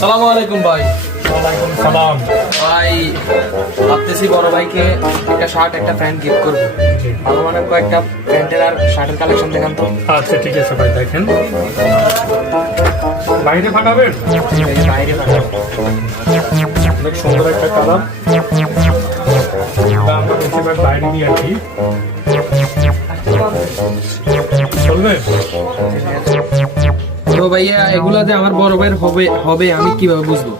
সালামু আলাইকুম ভাই। ওয়ালাইকুম সালাম। ভাই ভাবতেছি বড় ভাইকে একটা শার্ট একটা প্যান্ট গিফট করবো। ভালো মানের কয়েকটা প্যান্টের আর শার্টের কালেকশন দেখান তো। আচ্ছা ঠিক আছে ভাই, দেখেন বাইরে ফাটাবেন, বাইরে পাঠাবো। অনেক সুন্দর একটা কালার। আমরা বেশিরভাগ বাইরে নিয়ে আসি, চলবে? তো ভাইয়া এগুলা যে আমার বড় ভাইয়ের হবে হবে আমি কিভাবে বুঝবো?